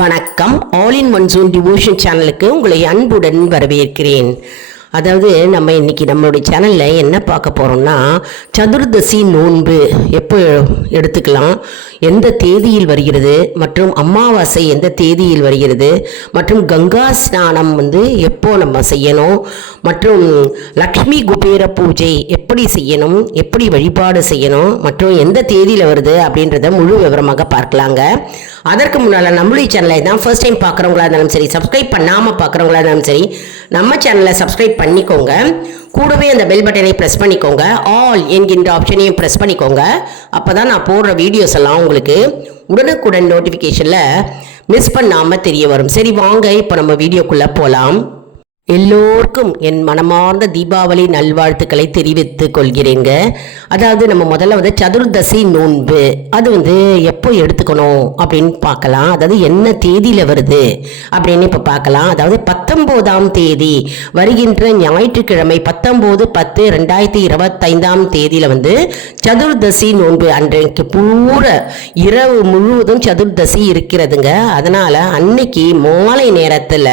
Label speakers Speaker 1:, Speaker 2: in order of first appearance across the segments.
Speaker 1: வணக்கம். All in one zone devotion சேனலுக்கு உங்களை அன்புடன் வரவேற்கிறேன். அதாவது நம்ம இன்னைக்கு நம்மளுடைய சேனலில் என்ன பார்க்க போகிறோம்னா சதுர்தசி நோன்பு. எப்போ எடுத்துக்கலாம்? எந்த தேதியில் வருகிறது மற்றும் அமாவாசை எந்த தேதியில் வருகிறது மற்றும் கங்கா ஸ்நானம் வந்து எப்போ நம்ம செய்யணும் மற்றும் லக்ஷ்மி குபேர பூஜை எப்படி செய்யணும் எப்படி வழிபாடு செய்யணும் மற்றும் எந்த தேதியில் வருது அப்படின்றத முழு விவரமாக பார்க்கலாங்க. அதற்கு முன்னால் நம்மளுடைய சேனலை தான் ஃபர்ஸ்ட் டைம் பார்க்குறவங்களா இருந்தாலும் சரி சப்ஸ்கிரைப் பண்ணாமல் பார்க்குறவங்களா இருந்தாலும் சரி நம்ம சேனலை சப்ஸ்கிரைப் பண்ணிக்கோங்க. கூடவே அந்த பெல் பட்டனை ப்ரெஸ் பண்ணிக்கோங்க. ஆல் என்கின்ற ஆப்ஷனையும் ப்ரெஸ் பண்ணிக்கோங்க. அப்போ தான் நான் போடுற வீடியோஸ் எல்லாம் உங்களுக்கு உடனுக்குடன் நோட்டிஃபிகேஷனில் மிஸ் பண்ணாமல் தெரிய வரும். சரி வாங்க இப்போ நம்ம வீடியோக்குள்ளே போகலாம் எல்லோருக்கும் என் மனமார்ந்த தீபாவளி நல்வாழ்த்துக்களை தெரிவித்துக் கொள்கிறேங்க. அதாவது நம்ம முதல்ல வந்து சதுர்தசி நோன்பு அது வந்து எப்போ எடுத்துக்கணும் அப்படின்னு பார்க்கலாம். அதாவது என்ன தேதியில் வருது அப்படின்னு இப்போ பார்க்கலாம். அதாவது பத்தொம்போதாம் தேதி வருகின்ற ஞாயிற்றுக்கிழமை பத்தொம்போது பத்து ரெண்டாயிரத்தி இருபத்தைந்தாம் தேதியில் வந்து சதுர்தசி நோன்பு அன்றைக்கு பூர இரவு முழுவதும் சதுர்தசி இருக்கிறதுங்க. அதனால் அன்னைக்கு மாலை நேரத்தில்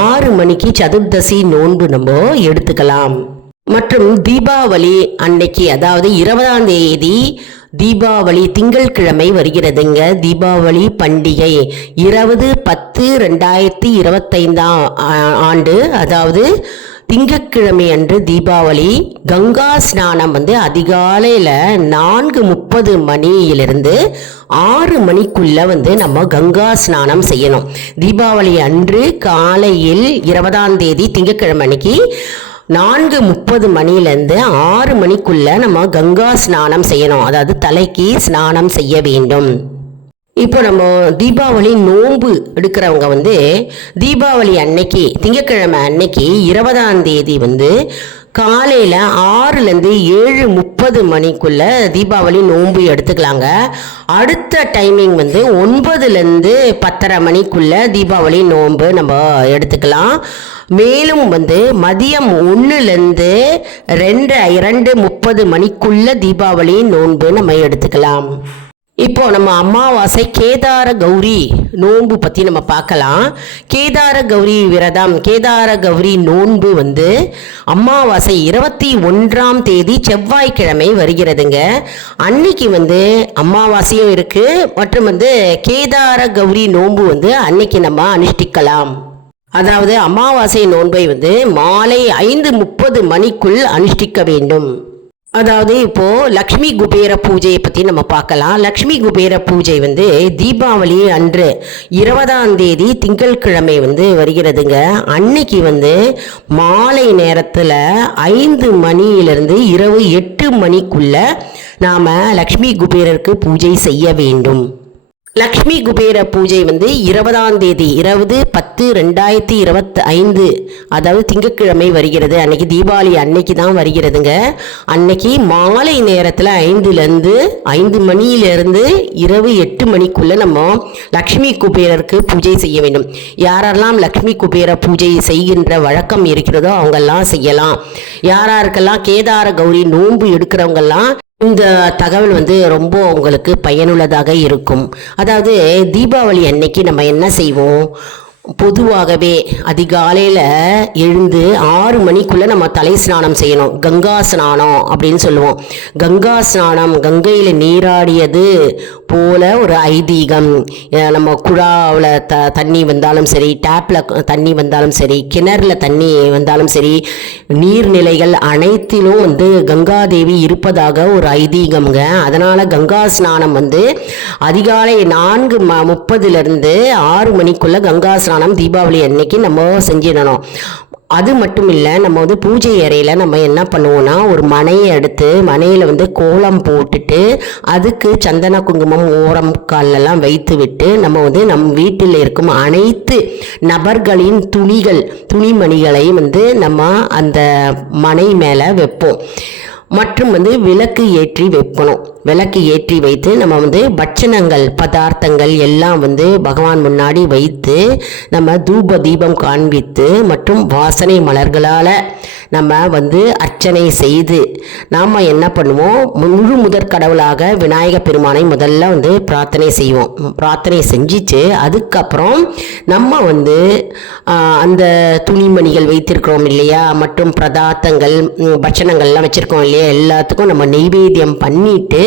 Speaker 1: ஆறு மணிக்கு சதுர்தசி நோன்பு நம்ம எடுத்துக்கலாம். மற்றும் தீபாவளி அன்னைக்கு அதாவது இருபதாம் தேதி தீபாவளி திங்கள்கிழமை வருகிறதுங்க. தீபாவளி பண்டிகை இருபது பத்து ரெண்டாயிரத்தி இருபத்தைந்தாம் ஆ- ஆண்டு அதாவது திங்கட்கிழமை அன்று தீபாவளி கங்கா ஸ்நானம் வந்து அதிகாலையில் நான்கு முப்பது மணியிலிருந்து ஆறு மணிக்குள்ள வந்து நம்ம கங்கா ஸ்நானம் செய்யணும். தீபாவளி அன்று காலையில் இருபதாம் தேதி திங்கக்கிழமை அன்னைக்கு நான்கு முப்பது மணிலேருந்து ஆறு மணிக்குள்ள நம்ம கங்கா ஸ்நானம் செய்யணும். அதாவது தலைக்கு ஸ்நானம் செய்ய வேண்டும். இப்போ நம்ம தீபாவளி நோன்பு எடுக்கிறவங்க வந்து தீபாவளி அன்னைக்கு திங்கக்கிழமை அன்னைக்கு இருபதாம் தேதி வந்து காலையில் ஆறுலேருந்து ஏழு முப்பது மணிக்குள்ளே தீபாவளி நோன்பு எடுத்துக்கலாங்க. அடுத்த டைமிங் வந்து ஒன்பதுலேருந்து பத்தரை மணிக்குள்ளே தீபாவளி நோன்பு நம்ம எடுத்துக்கலாம். மேலும் வந்து மதியம் ஒன்றுலேருந்து ரெண்டு இரண்டு முப்பது மணிக்குள்ளே தீபாவளி நோன்பு நம்ம எடுத்துக்கலாம். இப்போ நம்ம அமாவாசை கேதார கௌரி நோன்பு பற்றி நம்ம பார்க்கலாம். கேதார கௌரி விரதம் கேதார கௌரி நோன்பு வந்து அமாவாசை இருபத்தி ஒன்றாம் தேதி செவ்வாய்க்கிழமை வருகிறதுங்க. அன்னைக்கு வந்து அமாவாசையும் இருக்குது மற்றும் வந்து கேதார கௌரி நோன்பு வந்து அன்னைக்கு நம்ம அனுஷ்டிக்கலாம். அதாவது அமாவாசை நோன்பை வந்து மாலை ஐந்து முப்பது மணிக்குள் அனுஷ்டிக்க வேண்டும். அதாவது இப்போ லக்ஷ்மி குபேர பூஜையை பற்றி நம்ம பார்க்கலாம். லக்ஷ்மி குபேர பூஜை வந்து தீபாவளி அன்று இருபதாம் தேதி திங்கட்கிழமை வந்து வருகிறதுங்க. அன்னைக்கு வந்து மாலை நேரத்தில் ஐந்து மணியிலிருந்து இரவு எட்டு மணிக்குள்ள நாம் லக்ஷ்மி குபேரருக்கு பூஜை செய்ய வேண்டும். லக்ஷ்மி குபேர பூஜை வந்து இருபதாம் தேதி இருபது பத்து ரெண்டாயிரத்தி இருபத்தி ஐந்து அதாவது திங்கட்கிழமை வருகிறது. அன்னைக்கு தீபாவளி அன்னைக்கு தான் வருகிறதுங்க. அன்னைக்கு மாலை நேரத்தில் ஐந்துலேருந்து ஐந்து மணியிலேருந்து இரவு எட்டு மணிக்குள்ளே நம்ம லக்ஷ்மி குபேரருக்கு பூஜை செய்ய வேண்டும். யாரெல்லாம் லக்ஷ்மி குபேர பூஜை செய்கின்ற வழக்கம் இருக்கிறதோ அவங்கெல்லாம் செய்யலாம். யாராருக்கெல்லாம் கேதார கௌரி நோன்பு எடுக்கிறவங்கெல்லாம் இந்த தகவல் வந்து ரொம்ப உங்களுக்கு பயனுள்ளதாக இருக்கும். அதாவது தீபாவளி அன்னைக்கு நம்ம என்ன செய்வோம்? பொதுவாகவே அதிகாலையில் எழுந்து ஆறு மணிக்குள்ளே நம்ம தலை ஸ்நானம் செய்யணும். கங்கா ஸ்நானம் அப்படின்னு சொல்லுவோம். கங்கா ஸ்நானம் கங்கையில் நீராடியது போல ஒரு ஐதீகம். நம்ம குழாவில் த தண்ணி வந்தாலும் சரி டேப்பில் தண்ணி வந்தாலும் சரி கிணறுல தண்ணி வந்தாலும் சரி நீர்நிலைகள் அனைத்திலும் வந்து கங்கா தேவி இருப்பதாக ஒரு ஐதீகம்ங்க. அதனால் கங்கா ஸ்நானம் வந்து அதிகாலை நான்கு ம முப்பதுலேருந்து ஆறு மணிக்குள்ளே கங்கா ஸ்நானம் தீபாவளி அன்னைக்கு நம்ம செஞ்சிடணும். அது மட்டும் இல்லை நம்ம வந்து பூஜை அறையில் நம்ம என்ன பண்ணுவோம்னா ஒரு மனையை எடுத்து மனையில் வந்து கோலம் போட்டுட்டு அதுக்கு சந்தன குங்குமம் ஓரம் காலெல்லாம் வைத்து விட்டு நம்ம வந்து நம் வீட்டில் இருக்கும் அனைத்து நபர்களின் துணிகள் துணிமணிகளையும் வந்து நம்ம அந்த மனை மேலே வைப்போம். மற்றும் வந்து விளக்கு ஏற்றி வைக்கணும். விளக்கு ஏற்றி வைத்து நம்ம வந்து பட்சணங்கள் பதார்த்தங்கள் எல்லாம் வந்து பகவான் முன்னாடி வைத்து நம்ம தூப தீபம் காண்பித்து மற்றும் வாசனை மலர்களால் நம்ம வந்து அர்ச்சனை செய்து நாம் என்ன பண்ணுவோம்? முழு முதற் கடவுளாக விநாயக பெருமானை முதல்ல வந்து பிரார்த்தனை செய்வோம். பிரார்த்தனை செஞ்சிச்சு அதுக்கப்புறம் நம்ம வந்து அந்த துணிமணிகள் வைத்திருக்கிறோம் இல்லையா? மற்றும் பிரதாத்தங்கள் பட்சணங்கள்லாம் வச்சுருக்கோம் இல்லையா? எல்லாத்துக்கும் நம்ம நெய்வேத்தியம் பண்ணிட்டு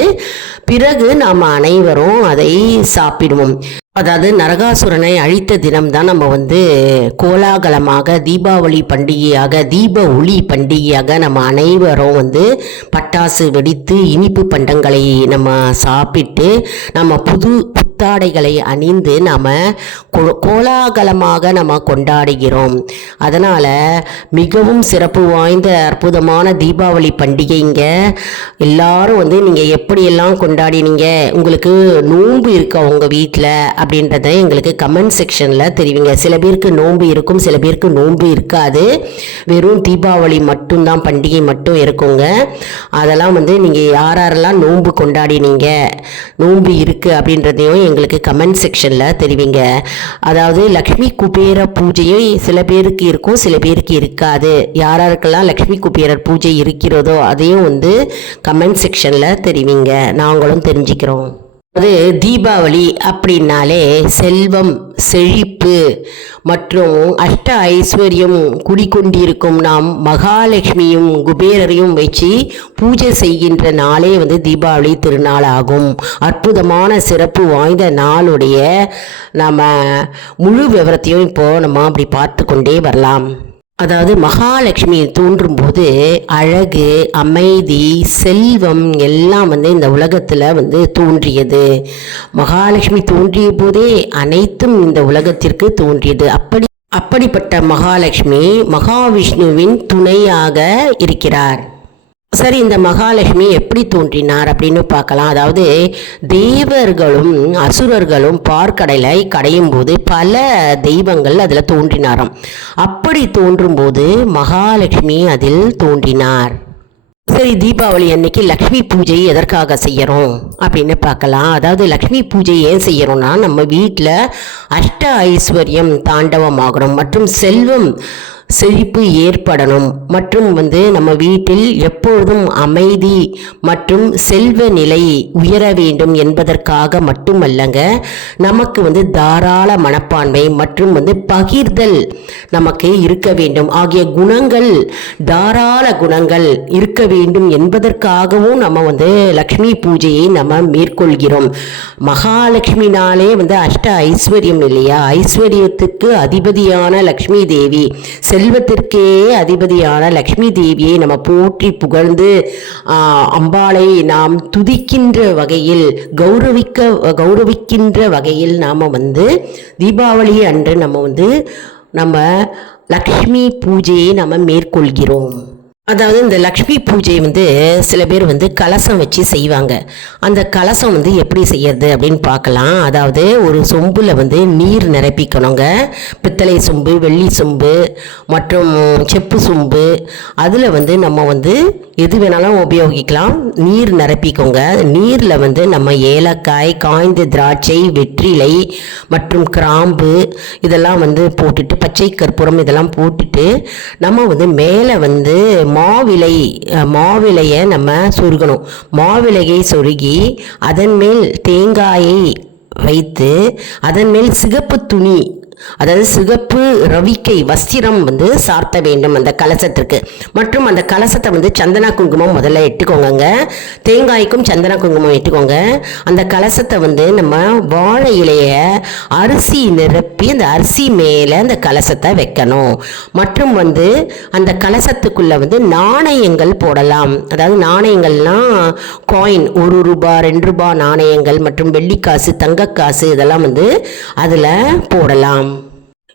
Speaker 1: பிறகு நாம் அனைவரும் அதை சாப்பிடுவோம். அதாவது நரகாசுரனை அழித்த தினம்தான் நம்ம வந்து கோலாகலமாக தீபாவளி பண்டிகையாக தீப ஒளி பண்டிகையாக நம்ம அனைவரும் வந்து பட்டாசு வெடித்து இனிப்பு பண்டங்களை நம்ம சாப்பிட்டு நம்ம புது புத்தாடைகளை அணிந்து நாம் கோலாகலமாக நம்ம கொண்டாடுகிறோம். அதனால் மிகவும் சிறப்பு வாய்ந்த அற்புதமான தீபாவளி பண்டிகைங்க எல்லாரும் வந்து நீங்கள் எப்படியெல்லாம் கொண்டாடினீங்க உங்களுக்கு நோன்பு இருக்கா உங்கள் வீட்டில் அப்படின்றத எங்களுக்கு கமெண்ட் செக்ஷனில் தெரிவிங்க. சில பேருக்கு நோன்பு இருக்கும் சில பேருக்கு நோன்பு இருக்காது. வெறும் தீபாவளி மட்டும்தான் பண்டிகை மட்டும் இருக்குங்க. அதெல்லாம் வந்து நீங்கள் யார் யாரெல்லாம் நோன்பு கொண்டாடினீங்க நோன்பு இருக்குது அப்படின்றதையும் எங்களுக்கு கமெண்ட் செக்ஷனில் தெரிவிங்க. அதாவது லக்ஷ்மி குபேர பூஜையும் சில பேருக்கு இருக்கும் சில பேருக்கு இருக்காது. யார் யாருக்கெல்லாம் லக்ஷ்மி குபேரர் பூஜை இருக்கிறதோ அதையும் வந்து கமெண்ட் செக்ஷனில் தெரிவிங்க. நாங்களும் தெரிஞ்சுக்கிறோம். அது தீபாவளி அப்படின்னாலே செல்வம் செழிப்பு மற்றும் அஷ்ட ஐஸ்வர்யம் குடிக்கொண்டிருக்கும் நாம் மகாலட்சுமியும் குபேரரையும் வச்சு பூஜை செய்கின்ற நாளே வந்து தீபாவளி திருநாள் ஆகும். அற்புதமான சிறப்பு வாய்ந்த நாளுடைய நம்ம முழு விவரத்தையும் இப்போ நம்ம அப்படி பார்த்து கொண்டே வரலாம். அதாவது மகாலட்சுமி தோன்றும் போது அழகு அமைதி செல்வம் எல்லாம் வந்து இந்த உலகத்தில் வந்து தோன்றியது. மகாலட்சுமி தோன்றிய போதே அனைத்தும் இந்த உலகத்திற்கு தோன்றியது. அப்படி அப்படிப்பட்ட மகாலட்சுமி மகாவிஷ்ணுவின் துணையாக இருக்கிறார். சரி இந்த மகாலட்சுமி எப்படி தோன்றினார் அப்படின்னு பார்க்கலாம். அதாவது தேவர்களும் அசுரர்களும் பார்க்கடலை கடையும் போது பல தெய்வங்கள் அதில் தோன்றினாராம். அப்படி தோன்றும்போது மகாலட்சுமி அதில் தோன்றினார். சரி தீபாவளி அன்னைக்கு லக்ஷ்மி பூஜை எதற்காக செய்யறோம் அப்படின்னு பார்க்கலாம். அதாவது லக்ஷ்மி பூஜை ஏன் செய்கிறோன்னா நம்ம வீட்டில் அஷ்ட ஐஸ்வர்யம் தாண்டவமாகணும் மற்றும் செல்வம் செழிப்பு ஏற்படணும். மற்றும் வந்து நம்ம வீட்டில் எப்பொழுதும் அமைதி மற்றும் செல்வ நிலை உயர வேண்டும் என்பதற்காக மட்டுமல்லங்க நமக்கு வந்து தாராள மனப்பான்மை மற்றும் வந்து பகிர்தல் நமக்கு இருக்க வேண்டும். ஆகிய குணங்கள் தாராள குணங்கள் இருக்க வேண்டும் என்பதற்காகவும் நம்ம வந்து லக்ஷ்மி பூஜையை நம்ம மேற்கொள்கிறோம். மகாலட்சுமினாலே வந்து அஷ்ட ஐஸ்வர்யம் இல்லையா? ஐஸ்வர்யத்துக்கு அதிபதியான லக்ஷ்மி தேவி செல்வத்திற்கே அதிபதியான லக்ஷ்மி தேவியை நம்ம போற்றி புகழ்ந்து அம்பாளை நாம் துதிக்கின்ற வகையில் கௌரவிக்க கௌரவிக்கின்ற வகையில் நாம் வந்து தீபாவளி அன்று நம்ம வந்து நம்ம லக்ஷ்மி பூஜையை நம்ம மேற்கொள்கிறோம். அதாவது இந்த லக்ஷ்மி பூஜை வந்து சில பேர் வந்து கலசம் வச்சு செய்வாங்க. அந்த கலசம் வந்து எப்படி செய்யறது அப்படின்னு பார்க்கலாம். அதாவது ஒரு சொம்பில் வந்து நீர் நிரப்பிக்கணுங்க. பித்தளை சொம்பு வெள்ளி சொம்பு மற்றும் செப்பு சொம்பு. அதில் வந்து நம்ம வந்து எது வேணாலும் உபயோகிக்கலாம். நீர் நிரப்பிக்கோங்க. நீரில் வந்து நம்ம ஏலக்காய் காய்ந்த திராட்சை வெற்றிலை மற்றும் கிராம்பு இதெல்லாம் வந்து போட்டுட்டு பச்சை கற்பூரம் இதெல்லாம் போட்டுட்டு நம்ம வந்து மேலே வந்து மாவிலை மாவிலையை நம்ம சொருகணும். மாவிலையை சொருகி அதன் மேல் தேங்காயை வைத்து அதன் மேல் சிகப்பு துணி அதாவது சிகப்பு ரவிக்கை வஸ்திரம் வந்து சார்த்த வேண்டும் அந்த கலசத்திற்கு. மற்றும் அந்த கலசத்தை வந்து சந்தன குங்குமம் முதல்ல எட்டுக்கோங்கங்க. தேங்காய்க்கும் சந்தன குங்குமம் இட்டுக்கோங்க அந்த கலசத்தை வந்து நம்ம வாழை இலைய அரிசி நிரப்பி அந்த அரிசி மேலே அந்த கலசத்தை வைக்கணும். மற்றும் வந்து அந்த கலசத்துக்குள்ளே வந்து நாணயங்கள் போடலாம். அதாவது நாணயங்கள்லாம் காயின் ஒரு ரூபா ரெண்டு ரூபா நாணயங்கள் மற்றும் வெள்ளிக்காசு தங்கக்காசு இதெல்லாம் வந்து அதில் போடலாம்.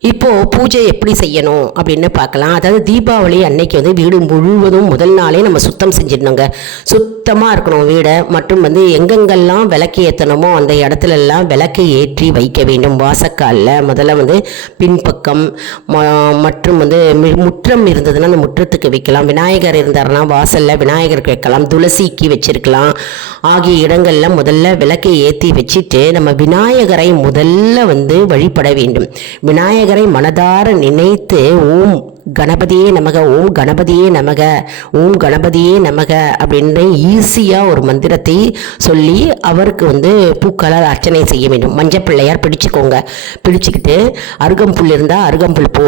Speaker 1: இப்போது பூஜை எப்படி செய்யணும் அப்படின்னு பார்க்கலாம். அதாவது தீபாவளி அன்னைக்கு வந்து வீடு முழுவதும் முதல் நாளே நம்ம சுத்தம் செஞ்சிடணுங்க. சுத்தமாக இருக்கணும் வீடை மற்றும் வந்து எங்கெங்கெல்லாம் விளக்கு ஏற்றணுமோ அந்த இடத்துலலாம் விளக்கு ஏற்றி வைக்க வேண்டும். வாசக்காலில் முதல்ல வந்து பின்பக்கம் ம- மற்றும் வந்து முற்றம் இருந்ததுன்னா அந்த முற்றத்துக்கு வைக்கலாம். விநாயகர் இருந்தாருன்னா வாசலில் விநாயகருக்கு வைக்கலாம் துளசிக்கு வச்சிருக்கலாம். ஆகிய இடங்களில் முதல்ல விளக்கை ஏற்றி வச்சுட்டு நம்ம விநாயகரை முதல்ல வந்து வழிபட வேண்டும். விநாயகரை மனதார நினைத்து ஓம் கணபதியே நமக ஓம் கணபதியே நமக ஓம் கணபதியே நமக அப்படின்னு ஈஸியாக ஒரு மந்திரத்தை சொல்லி அவருக்கு வந்து பூக்களால் அர்ச்சனை செய்ய வேண்டும். மஞ்சள் பிள்ளையார் பிடிச்சிக்கோங்க. பிடிச்சிக்கிட்டு அருகம்புல் இருந்தால் அருகம்புல் பூ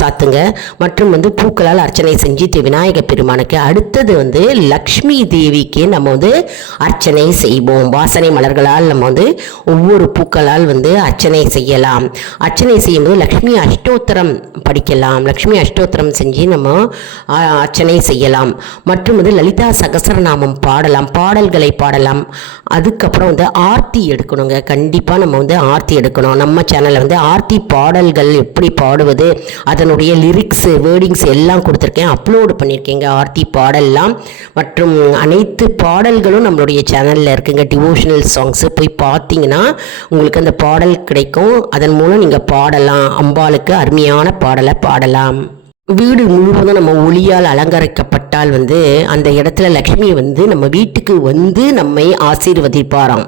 Speaker 1: சாத்துங்க. மற்றும் வந்து பூக்களால் அர்ச்சனை செஞ்சு விநாயக பெருமானுக்கு அடுத்தது வந்து லக்ஷ்மி தேவிக்கு நம்ம வந்து அர்ச்சனை செய்வோம். வாசனை மலர்களால் நம்ம வந்து ஒவ்வொரு பூக்களால் வந்து அர்ச்சனை செய்யலாம். அர்ச்சனை செய்யும்போது லக்ஷ்மி அஷ்டோத்தரம் படிக்கலாம். லக்ஷ்மி அஷ்டோத்திரம் செஞ்சு நம்ம அர்ச்சனை செய்யலாம். மற்றும் வந்து லலிதா சகசரநாமம் பாடலாம் பாடல்களை பாடலாம். அதுக்கப்புறம் வந்து ஆர்த்தி எடுக்கணுங்க. கண்டிப்பாக நம்ம வந்து ஆர்த்தி எடுக்கணும். நம்ம சேனலில் வந்து ஆர்த்தி பாடல்கள் எப்படி பாடுவது அதனுடைய லிரிக்ஸு வேர்டிங்ஸ் எல்லாம் கொடுத்துருக்கேன். அப்லோடு பண்ணியிருக்கேங்க. ஆர்த்தி பாடல்லாம். மற்றும் அனைத்து பாடல்களும் நம்மளுடைய சேனலில் இருக்குங்க. டிவோஷனல் சாங்ஸு போய் பார்த்தீங்கன்னா உங்களுக்கு அந்த பாடல் கிடைக்கும். அதன் மூலம் நீங்கள் பாடலாம். அம்பாளுக்கு அருமையான பாடலை பாடலாம். வீடு முழுவதும் நம்ம ஒளியால் அலங்கரிக்கப்பட்டால் வந்து அந்த இடத்துல லக்ஷ்மி வந்து நம்ம வீட்டுக்கு வந்து நம்மை ஆசீர்வதிப்பாராம்.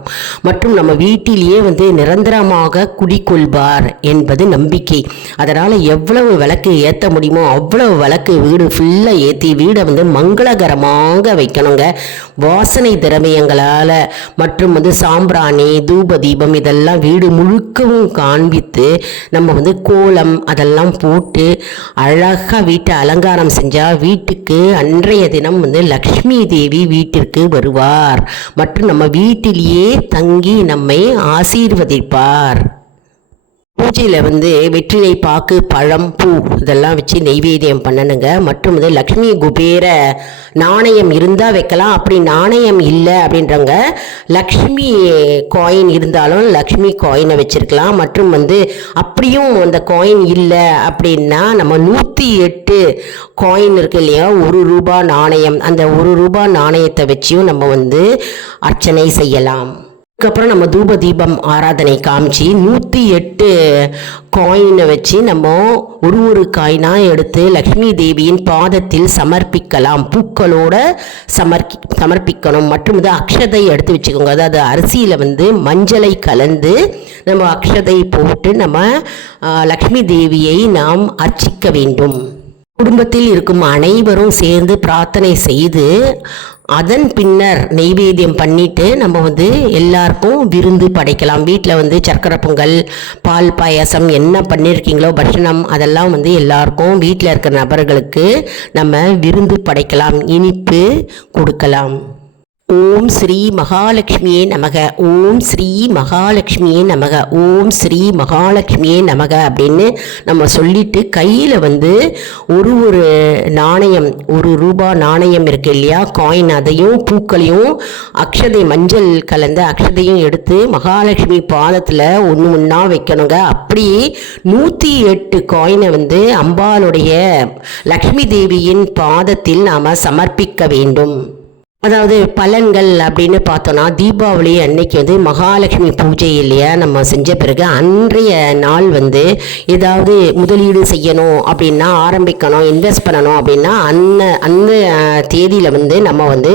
Speaker 1: மற்றும் நம்ம வீட்டிலேயே வந்து நிரந்தரமாக குடிக்கொள்வார் என்பது நம்பிக்கை. அதனால் எவ்வளவு விளக்கு ஏற்ற முடியுமோ அவ்வளவு விளக்கு வீடு ஃபுல்லாக ஏற்றி வீடை வந்து மங்களகரமாக வைக்கணுங்க. வாசனை திரவியங்களால் மற்றும் வந்து சாம்பிராணி தூப தீபம் இதெல்லாம் வீடு முழுக்கவும் காண்பித்து நம்ம வந்து கோலம் அதெல்லாம் போட்டு அழகாக வீட்டை அலங்காரம் செஞ்சால் வீட்டுக்கு அன்றைய தினம் வந்து லக்ஷ்மி தேவி வீட்டிற்கு வருவார். மற்றும் நம்ம வீட்டிலேயே தங்கி நம்மை ஆசீர்வதிப்பார். பூஜையில் வந்து வெற்றிலை பாக்கு பழம் பூ இதெல்லாம் வச்சு நெய்வேத்தியம் பண்ணணுங்க. மற்றும் வந்து லக்ஷ்மி குபேர நாணயம் இருந்தால் வைக்கலாம். அப்படி நாணயம் இல்லை அப்படின்றவங்க லக்ஷ்மி காயின் இருந்தாலும் லக்ஷ்மி காயினை வச்சுருக்கலாம். மற்றும் வந்து அப்படியும் அந்த காயின் இல்லை அப்படின்னா நம்ம நூற்றி எட்டு காயின் இருக்கு இல்லையா? ஒரு ரூபா நாணயம். அந்த ஒரு ரூபா நாணயத்தை வச்சியும் நம்ம வந்து அர்ச்சனை செய்யலாம். அதுக்கப்புறம் நம்ம தூப தீபம் ஆராதனை காமிச்சு நூற்றி எட்டு காயினை வச்சு நம்ம ஒரு ஒரு காயினாக எடுத்து லக்ஷ்மி தேவியின் பாதத்தில் சமர்ப்பிக்கலாம். பூக்களோட சமர்ப்பி சமர்ப்பிக்கணும். மற்றும் இது அக்ஷதை எடுத்து வச்சுக்கோங்க. அதாவது அரிசியில் வந்து மஞ்சளை கலந்து நம்ம அக்ஷதை போட்டு நம்ம லக்ஷ்மி தேவியை நாம் அர்ச்சிக்க வேண்டும். குடும்பத்தில் இருக்கும் அனைவரும் சேர்ந்து பிரார்த்தனை செய்து அதன் பின்னர் நெய்வேத்தியம் பண்ணிட்டு நம்ம வந்து எல்லாருக்கும் விருந்து படைக்கலாம். வீட்டில் வந்து சர்க்கரை பொங்கல் பால் பாயாசம் என்ன பண்ணியிருக்கீங்களோ பட்சணம் அதெல்லாம் வந்து எல்லாருக்கும் வீட்டில் இருக்கிற நபர்களுக்கு நம்ம விருந்து படைக்கலாம் இனிப்பு கொடுக்கலாம். ஓம் ஸ்ரீ மகாலட்சுமியே நமக. ஓம் ஸ்ரீ மகாலட்சுமியே நமக. ஓம் ஸ்ரீ மகாலட்சுமியே நமக அப்படின்னு நம்ம சொல்லிட்டு கையில் வந்து ஒரு ஒரு நாணயம் ஒரு ரூபா நாணயம் இருக்கு இல்லையா? காயின் அதையும் பூக்களையும் அக்ஷதை மஞ்சள் கலந்த அக்ஷதையும் எடுத்து மகாலட்சுமி பாதத்தில் ஒன்று ஒன்றா வைக்கணுங்க. அப்படி நூற்றி எட்டு காயினை வந்து அம்பாளுடைய லக்ஷ்மி தேவியின் பாதத்தில் நாம் சமர்ப்பிக்க வேண்டும். அதாவது பலன்கள் அப்படின்னு பார்த்தோன்னா தீபாவளி அன்னைக்கு வந்து மகாலட்சுமி பூஜை இல்லையா? நம்ம செஞ்ச பிறகு அன்றைய நாள் வந்து ஏதாவது முதலீடு செய்யணும் அப்படின்னா ஆரம்பிக்கணும் இன்வெஸ்ட் பண்ணணும் அப்படின்னா அந்த அந்த தேதியில் வந்து நம்ம வந்து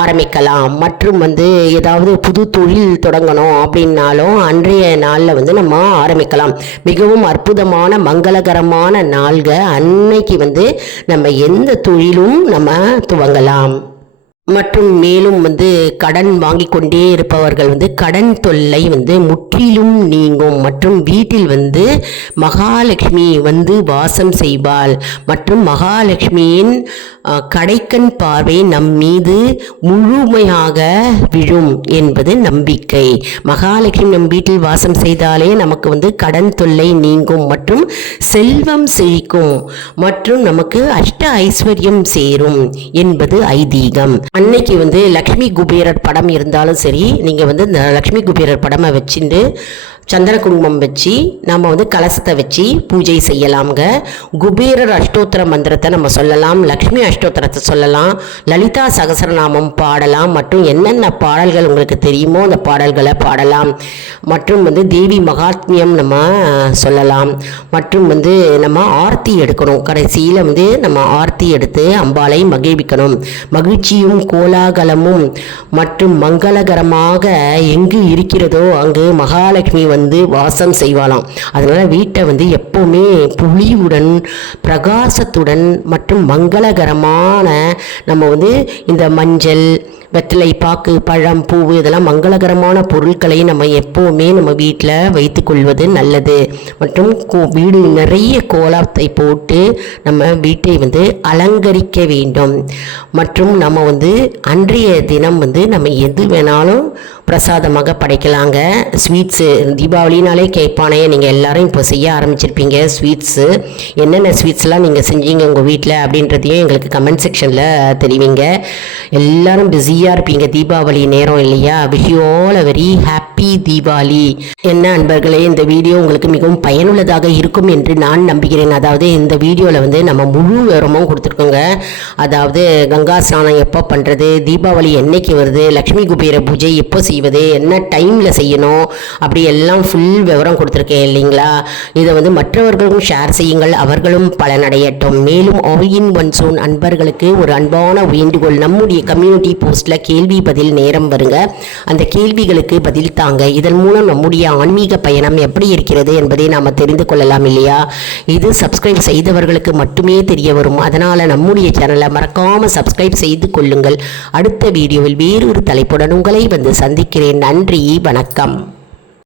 Speaker 1: ஆரம்பிக்கலாம். மற்றும் வந்து ஏதாவது புது தொழில் தொடங்கணும் அப்படின்னாலும் அன்றைய நாளில் வந்து நம்ம ஆரம்பிக்கலாம். மிகவும் அற்புதமான மங்களகரமான நாள்கள் அன்னைக்கு வந்து நம்ம எந்த தொழிலும் நம்ம துவங்கலாம். மற்றும் மேலும் வந்து கடன் வாங்கி கொண்டே இருப்பவர்கள் வந்து கடன் தொல்லை வந்து முற்றிலும் நீங்கும். மற்றும் வீட்டில் வந்து மகாலட்சுமி வந்து வாசம் செய்வாள். மற்றும் மகாலட்சுமியின் கடைக்கண் பார்வை நம் மீது முழுமையாக விழும் என்பது நம்பிக்கை. மகாலட்சுமி நம் வீட்டில் வாசம் செய்தாலே நமக்கு வந்து கடன் தொல்லை நீங்கும் மற்றும் செல்வம் செழிக்கும் மற்றும் நமக்கு அஷ்ட ஐஸ்வர்யம் சேரும் என்பது ஐதீகம். அன்னைக்கு வந்து லக்ஷ்மி குபேரர் படம் இருந்தாலும் சரி நீங்கள் வந்து இந்த லக்ஷ்மி குபேரர் படமை வச்சுட்டு சந்திர குங்குமம் வச்சு நம்ம வந்து கலசத்தை வச்சு பூஜை செய்யலாம்ங்க. குபேரர் அஷ்டோத்திர மந்திரத்தை நம்ம சொல்லலாம் லக்ஷ்மி அஷ்டோத்திரத்தை சொல்லலாம். லலிதா சகசரநாமம் பாடலாம். மற்றும் என்னென்ன பாடல்கள் உங்களுக்கு தெரியுமோ அந்த பாடல்களை பாடலாம். மற்றும் வந்து தேவி மகாத்மியம் நம்ம சொல்லலாம். மற்றும் வந்து நம்ம ஆர்த்தி எடுக்கணும். கடைசியில் வந்து நம்ம ஆர்த்தி எடுத்து அம்பாளை மகிழ்விக்கணும். மகிழ்ச்சியும் கோலாகலமும் மற்றும் மங்களகரமாக எங்கு இருக்கிறதோ அங்கு மகாலட்சுமி வந்து வாசம் செய்வாளாம். அதனால் வீட்டை வந்து எப்போவுமே புலியுடன் பிரகாசத்துடன் மற்றும் மங்களகரம் மங்களகரமான நம்ம வந்து இந்த மஞ்சள் வெத்தலை பாக்கு பழம் பூவு இதெல்லாம் மங்களகரமான பொருட்களை நம்ம எப்போவுமே நம்ம வீட்டில் வைத்துக்கொள்வது நல்லது. மற்றும் கோ வீடு நிறைய கோலத்தை போட்டு நம்ம வீட்டை வந்து அலங்கரிக்க வேண்டும். மற்றும் நம்ம வந்து அன்றைய தினம் வந்து நம்ம எது வேணாலும் பிரசாதமாக படைக்கலாங்க. ஸ்வீட்ஸு தீபாவளினாலே கேட்பானே நீங்கள் எல்லாரும் இப்போ செய்ய ஆரம்பிச்சிருப்பீங்க. ஸ்வீட்ஸு என்னென்ன ஸ்வீட்ஸ்லாம் நீங்கள் செஞ்சீங்க உங்கள் வீட்டில் அப்படின்றதையும் எங்களுக்கு கமெண்ட் செக்ஷனில் தெரிவிங்க. எல்லாரும் பிஸியாக இருப்பீங்க. தீபாவளி நேரம் இல்லையா? Wish you all a very happy Deepavali என்ன அன்பர்களே இந்த வீடியோ உங்களுக்கு மிகவும் பயனுள்ளதாக இருக்கும் என்று நான் நம்புகிறேன். அதாவது இந்த வீடியோவில் வந்து நம்ம முழு விவரமும் கொடுத்துருக்கோங்க. அதாவது கங்கா ஸ்நானம் எப்போ பண்ணுறது தீபாவளி என்னைக்கு வருது? லக்ஷ்மி குபேர பூஜை எப்போ செய்ய செய்வது? என்ன டைமில் செய்யணும்? அப்படி எல்லாம் ஃபுல் விவரம் கொடுத்துருக்கேன் இல்லைங்களா? இதை வந்து மற்றவர்களும் ஷேர் செய்யுங்கள். அவர்களும் பலனடையட்டும். மேலும் ஆல் இன் ஒன் சோன் அன்பர்களுக்கு ஒரு அன்பான வேண்டுகோள். நம்முடைய கம்யூனிட்டி போஸ்ட்டில் கேள்வி பதில் நேரம் வருங்க. அந்த கேள்விகளுக்கு பதில் தாங்க. இதன் மூலம் நம்முடைய ஆன்மீக பயணம் எப்படி இருக்கிறது என்பதை நாம் தெரிந்து கொள்ளலாம் இல்லையா? இது சப்ஸ்கிரைப் செய்தவர்களுக்கு மட்டுமே தெரிய வரும். அதனால் நம்முடைய சேனலை மறக்காமல் சப்ஸ்கிரைப் செய்து கொள்ளுங்கள். அடுத்த வீடியோவில் வேறொரு தலைப்புடன் உங்களை வந்து சந்திக்கிறேன் நன்றி வணக்கம்.